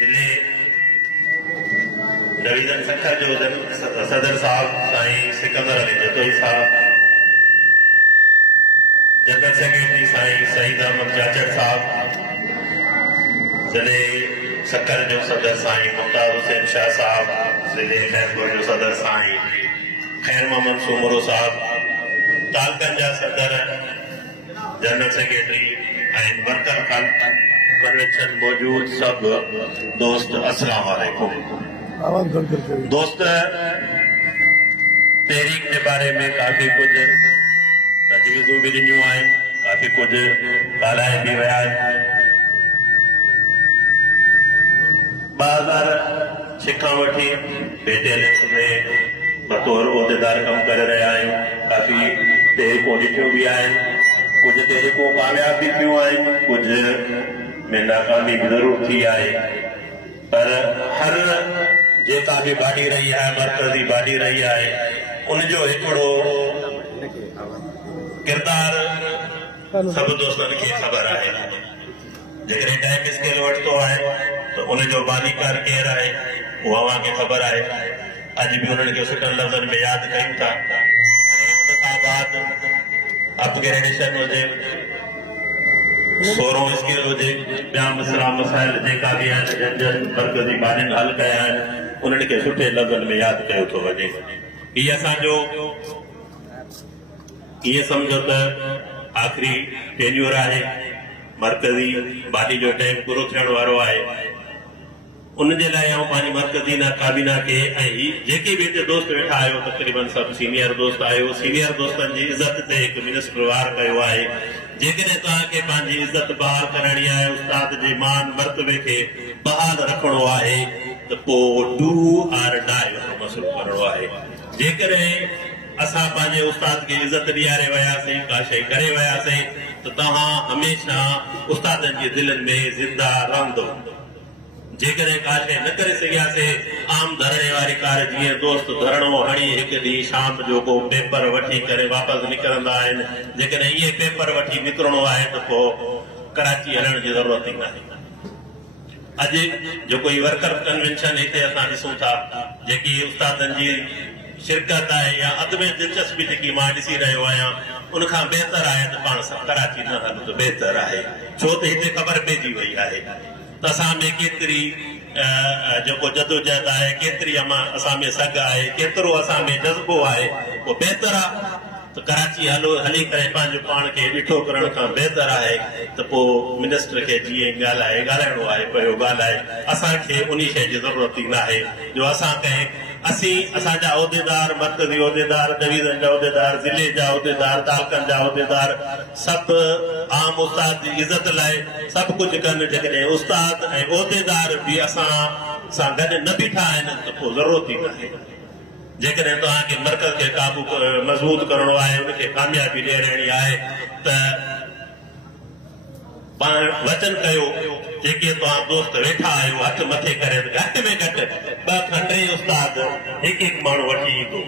जिले डिवीजन सखर जो सदर साहब साईं सिकंदर अली जतोई साहब, जनरल सेक्रेटरी साईं सईद अहमद जाचड़ साहब, जिले सखर जो सदर साईं मुमताज हुसैन शाह साहब, जिले खैरपुर जो सदर साईं खैर मोहम्मद सूमरो साहब, तालकंजा सदर general secretary and worker convention मौजूद सब दोस्त अस्सलाम वालेकुम। दोस्त तहरीक के बारे में काफ़ी कुछ तजवीज़ूं भी ॾिनियूं आहिनि, काफ़ी कुछ ॻाल्हाए भी विया आहिनि। 2006 खां वठी पेटेलेंस में बतौर उहिदेदार कमु करे रहिया आहियूं। काफ़ी तहरीकूं ॾिठियूं भी आहिनि, कुछ तहरीकूं कामयाब भी थियूं आहिनि, कुछ में नाकामी भी ज़रूर थी आहे, पर हर जेका भी बाटी रही है, मरकज़ी बाटी रही है, उनजो हिकिड़ो किरदार सब दोस्तनि खे ख़बर आहे। जेकॾहिं टाइम स्केल वठितो आहे तो उनजो बानीकार केरु आहे उहो अव्हांखे ख़बर आहे। अॼु बि उन्हनि खे सुठनि लफ़्ज़नि में यादि कयूं था। उन खां बाद अपग्रेडेशन हुजे, 16 स्केल हुजे, ॿिया मसइला मसाइल जेका बि आहिनि जन मरकज़ी बानियुनि हल कया आहिनि, उन्हनि खे सुठे लफ़्ज़नि में यादि कयो थो वञे। हीअ असांजो ईअं सम्झो त आख़िरी टेन्यूर आहे, मरकज़ी बानी जो टाइम पूरो थियण वारो आहे। उनजे लाइ आउं पंहिंजी मरकज़ी काबीना खे ऐं जेके बि हिते दोस्त वेठा आहियो, तक़रीबन सभु सीनियर दोस्त आहियो, सीनियर दोस्तनि जी इज़त ते हिकु मिनिस्टर वार कयो आहे। जेकॾहिं तव्हांखे पंहिंजी इज़त बहाल करणी आहे, उस्ताद जे मान मर्तबे खे बहाल रखणो आहे, त पोइ डू आर डाई वारो मसइलो करणो आहे। जेकॾहिं असां पंहिंजे उस्ताद खे इज़त ॾियारे वियासीं, का शइ करे वियासीं, त तव्हां हमेशह उस्तादनि जे दिलनि में ज़िंदा रहंदो। जेकॾहिं का शइ न करे सघियासीं, आम धरणे वारी कार जीअं दोस्त धरणो हणी हिकु ॾींहुं शाम जो को पेपर वठी करे वापसि निकिरंदा आहिनि, जेकॾहिं इहे पेपर वठी निकिरणो आहे त पोइ कराची हलण जी ज़रूरत ई नाहे। अॼु जेको ई वर्कर कन्वेंशन हिते असां ॾिसूं था, जेकी उस्तादनि जी शिरकत आहे या अदब दिलचस्पी जेकी मां ॾिसी रहियो आहियां, उनखां बहितर आहे त पाण कराची न हल त बहितर आहे। छो त हिते ख़बर पइजी वई आहे त असां में केतिरी जेको जदोजहद आहे, केतिरी असां में सघ आहे, केतिरो असां में जज़्बो आहे। पोइ बहितर आहे त कराची हली करे पंहिंजो पाण खे ॾिठो करण खां बहितर आहे त पोइ मिनिस्टर खे जीअं ॻाल्हाइणो आहे पियो ॻाल्हाए। असांखे उन शइ जी ज़रूरत ई न आहे जो असां कंहिं असांजा उहिदेदार, मरकज़ी उहिदेदार, डिवीज़न जा उहिदेदार, ज़िले जा उहिदेदार, तालकनि जा उहिदेदार सभु आम उस्ताद जी इज़त लाइ सभु कुझु कनि। जेकॾहिं उस्ताद ऐं उहिदेदार बि असां सां गॾु न बीठा आहिनि त पोइ ज़रूरत ई न आहे। जेकॾहिं तव्हांखे मरकज़ खे क़ाबू मज़बूत करणो आहे, उनखे कामयाबी ॾियणी आहे, त पाण वचन कयो। जेके तव्हां दोस्त वेठा आहियो, हथ मथे करे घटि में घटि 2 खां 3 उस्ताद हिकु माण्हू वठी ईंदो।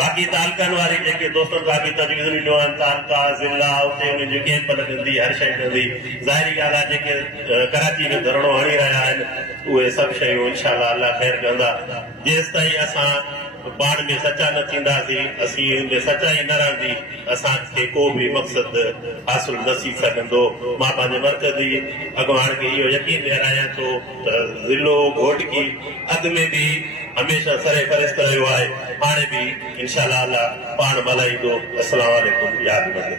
बाक़ी तालकनि वारे जेके दोस्तनि खां बि तजवीज़ ॾिनो आहिनि, तालका ज़िला उते उन्हनि जी कैंप लॻंदी, हर शइ लॻंदी। ज़ाहिरी ॻाल्हि आहे जेके कराची में धरणो हणी रहिया आहिनि, उहे सभु शयूं इनशाअल्लाह अल्लाह ख़ैर कंदा। जेसि ताईं असां पाण में सचा न थींदासीं, असीं में सचाई न रहंदी, असांखे को बि मक़सद हासिल न थी सघंदो। मां पंहिंजे मरकज़ी अॻुवान खे इहो यकीन ॾियारायां थो त ज़िलो घोटकी अॻु में बि हमेशह सरे फ़रिश्त रहियो आहे, हाणे बि इनशाअल्लाह अल्लाह पाण मल्हाईंदो। अस्सलाम वालेकुम। यादि रखो।